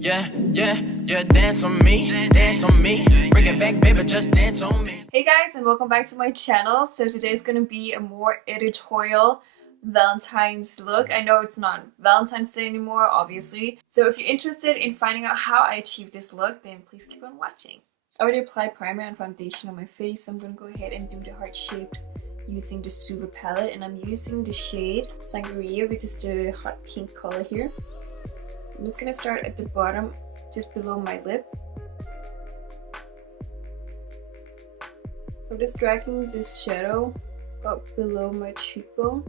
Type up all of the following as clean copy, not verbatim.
Yeah, dance on me, bring it back, baby, just dance on me. Hey guys, and welcome back to my channel. So today is gonna be a more editorial Valentine's look. I know it's not Valentine's Day anymore, obviously. So if you're interested in finding out how I achieved this look, then please keep on watching. I already applied primer and foundation on my face, so I'm gonna go ahead and do the heart shaped using the SUVA palette, and I'm using the shade Sangria, which is the hot pink color here. I'm just gonna start at the bottom, just below my lip. I'm just dragging this shadow up below my cheekbone,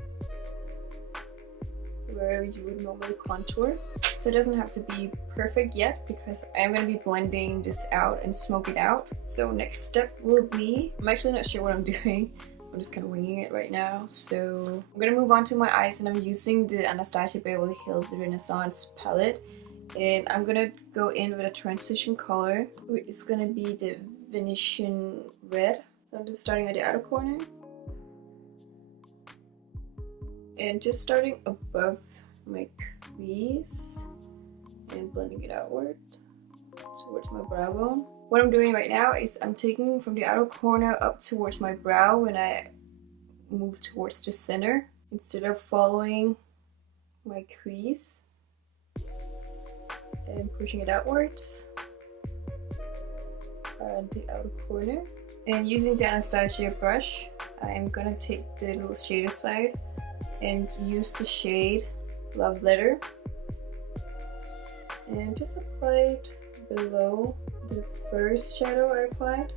where you would normally contour. So it doesn't have to be perfect yet, because I am going to be blending this out and smoke it out. So next step will be, I'm actually not sure what I'm doing. I'm just kind of winging it right now. So I'm going to move on to my eyes, and I'm using the Nataschap Beverly Hills Renaissance palette. And I'm going to go in with a transition color. It's going to be the Venetian red. So I'm just starting at the outer corner. And just starting above my crease and blending it outward towards my brow bone. What I'm doing right now is I'm taking from the outer corner up towards my brow when I move towards the center, instead of following my crease and pushing it outwards on the outer corner. And using the Anastasia brush, I'm gonna take the little shader side and use the shade Love Letter and just apply it below the first shadow I applied.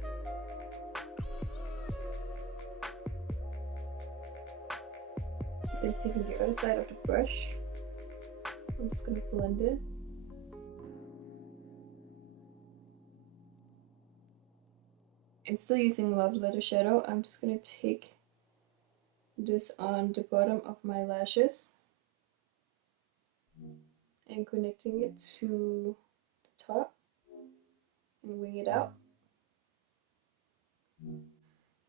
And taking the other side of the brush, I'm just going to blend it. And still using Love Letter shadow, I'm just going to take this on the bottom of my lashes and connecting it to the top and wing it out,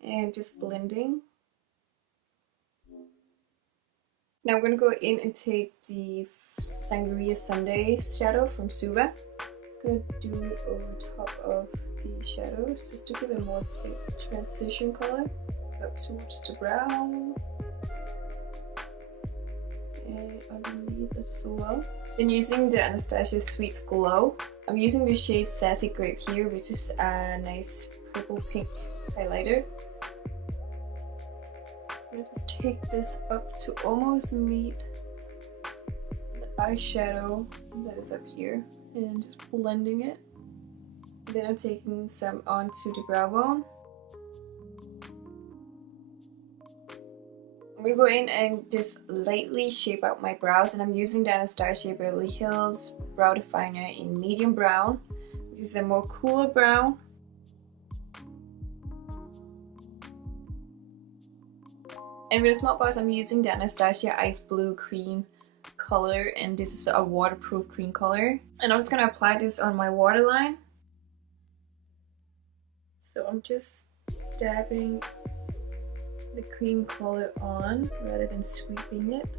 and just blending. Now I'm going to go in and take the Sangria Sunday shadow from SUVA. I'm going to do it over top of the shadows just to give it a more pink transition color up towards the brow and underneath as well. Then using the Anastasia Sweets Glow, I'm using the shade Sassy Grape here, which is a nice purple pink highlighter. I'm gonna just take this up to almost meet the eyeshadow that is up here and just blending it. Then I'm taking some onto the brow bone. I'm gonna go in and just lightly shape out my brows, and I'm using the Anastasia Beverly Hills Brow Definer in medium brown, which is a more cooler brown. And with a small brush, I'm using the Anastasia Ice Blue Cream color, and this is a waterproof cream color. And I'm just gonna apply this on my waterline. So I'm just dabbing the cream color on rather than sweeping it.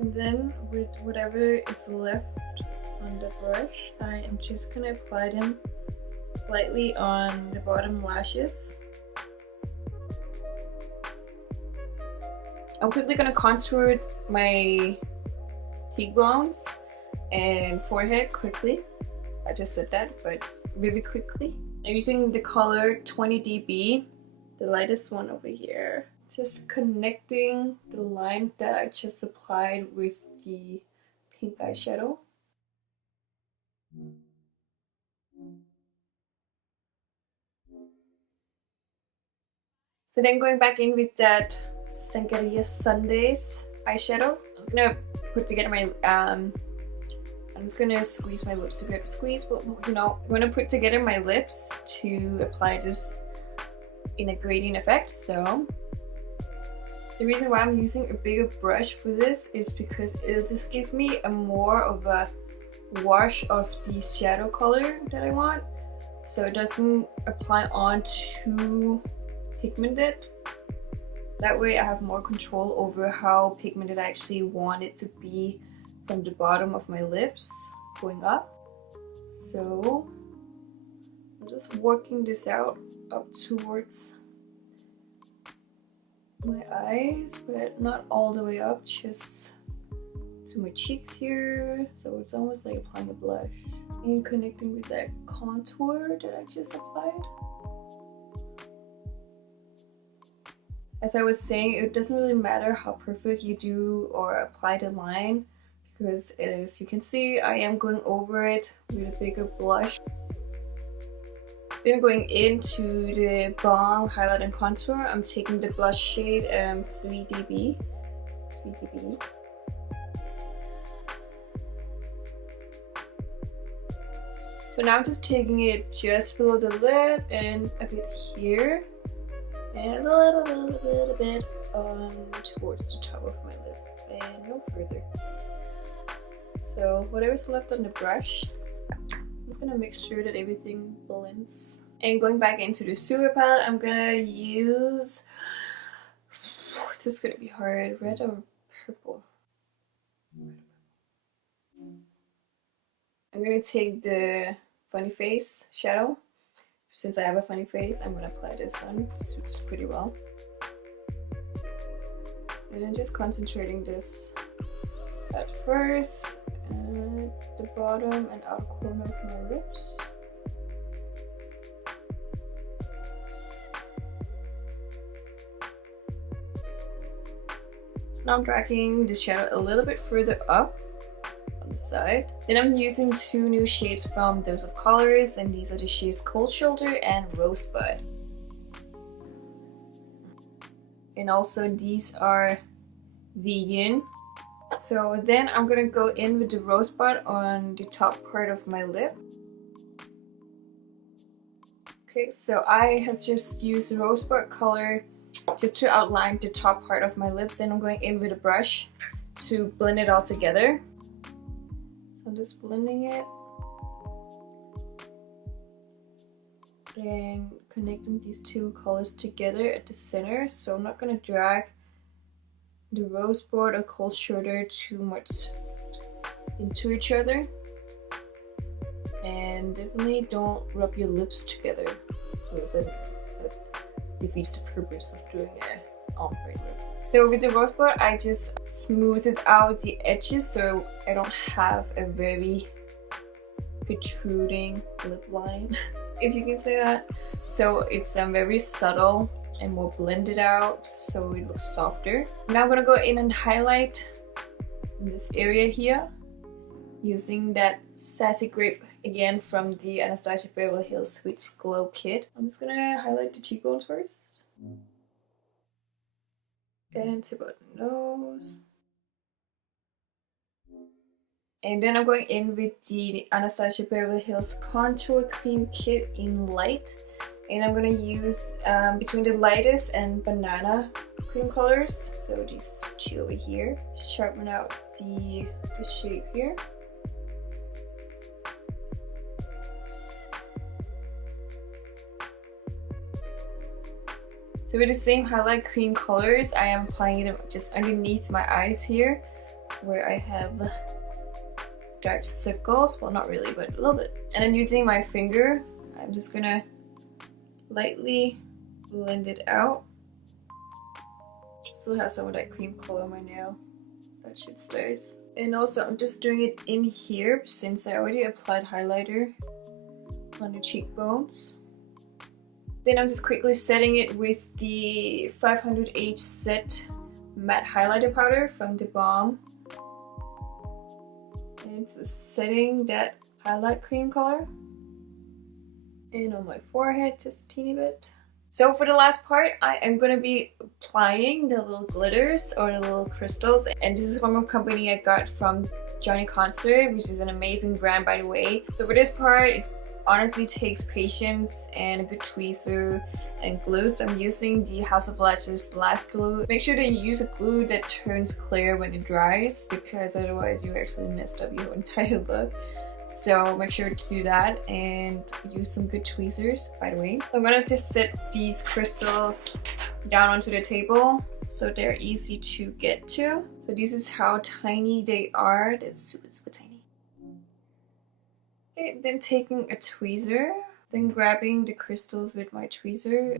And then with whatever is left on the brush, I am just gonna apply them lightly on the bottom lashes. I'm quickly gonna contour my cheekbones and forehead quickly. I just said that, but really quickly. I'm using the color 20dB, the lightest one over here. Just connecting the line that I just applied with the pink eyeshadow. So then going back in with that Sangria Sundays eyeshadow, I'm just gonna put together my I'm just gonna squeeze my lips together. Squeeze, but you know, I'm gonna put together my lips to apply this in a gradient effect. So the reason why I'm using a bigger brush for this is because it'll just give me a more of a wash of the shadow color that I want, so it doesn't apply on too pigmented. That way I have more control over how pigmented I actually want it to be from the bottom of my lips going up. So I'm just working this out up towards my eyes, but not all the way up, just to my cheeks here. So it's almost like applying a blush and connecting with that contour that I just applied. As I was saying, it doesn't really matter how perfect you do or apply the line, because as you can see, I am going over it with a bigger blush. Then going into the Balm highlight and contour, I'm taking the blush shade 3DB. So now I'm just taking it just below the lid and a bit here, and a little bit towards the top of my lip, and no further. So whatever's left on the brush, I'm just gonna make sure that everything blends. And going back into the SUVA palette, I'm gonna use, this is gonna be hard, red or purple? I'm gonna take the funny face shadow. Since I have a funny face, I'm gonna apply this on. It suits pretty well. And then just concentrating this at first, at the bottom and outer corner of my lips. Now I'm dragging the shadow a little bit further up on the side. Then I'm using two new shades from Dose of Colors, and these are the shades Cold Shoulder and Rosebud. And also these are vegan. So then I'm gonna go in with the Rosebud on the top part of my lip. Okay, so I have just used the Rosebud color just to outline the top part of my lips. Then I'm going in with a brush to blend it all together. So I'm just blending it and connecting these two colors together at the center. So I'm not gonna drag the Rosebud or Cold Shoulder too much into each other, and definitely don't rub your lips together, so that defeats the purpose of doing an ombre lip. So with the Rosebud, I just smoothed out the edges so I don't have a very protruding lip line, if you can say that. So it's very subtle and more blended out, so it looks softer. Now I'm gonna go in and highlight in this area here using that Sassy Grape again from the Anastasia Beverly Hills Sweet Glow kit. I'm just gonna highlight the cheekbones first and tip out the nose. And then I'm going in with the Anastasia Beverly Hills Contour Cream Kit in Light. And I'm gonna use between the lightest and banana cream colors, so these two over here. Sharpen out the shape here. So with the same highlight cream colors, I am applying it just underneath my eyes here, where I have dark circles. Well, not really, but a little bit. And then using my finger, I'm just gonna lightly blend it out. Still have some of that cream color on my nail. That should stay. And also I'm just doing it in here since I already applied highlighter on the cheekbones. Then I'm just quickly setting it with the 500H Set Matte Highlighter Powder from the Balm. And just setting that highlight cream color. And on my forehead just a teeny bit. So for the last part, I am going to be applying the little glitters or the little crystals, and this is from a company I got from Johnny Concert, which is an amazing brand, by the way. So for this part, it honestly takes patience and a good tweezer and glue. So I'm using the House of Lashes Lash Glue. Make sure that you use a glue that turns clear when it dries, because otherwise you actually messed up your entire look. So make sure to do that and use some good tweezers, by the way. So I'm gonna just set these crystals down onto the table so they're easy to get to. So this is how tiny they are. That's super, super tiny. Okay, then taking a tweezer, then grabbing the crystals with my tweezer.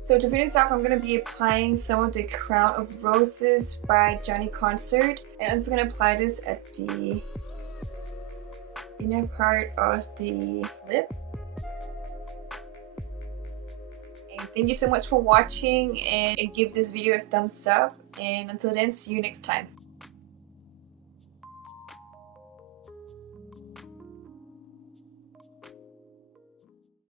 So to finish off, I'm going to be applying some of the Crown of Roses by Johnny Concert. And I'm just going to apply this at the inner part of the lip. And thank you so much for watching, and give this video a thumbs up. And until then, see you next time.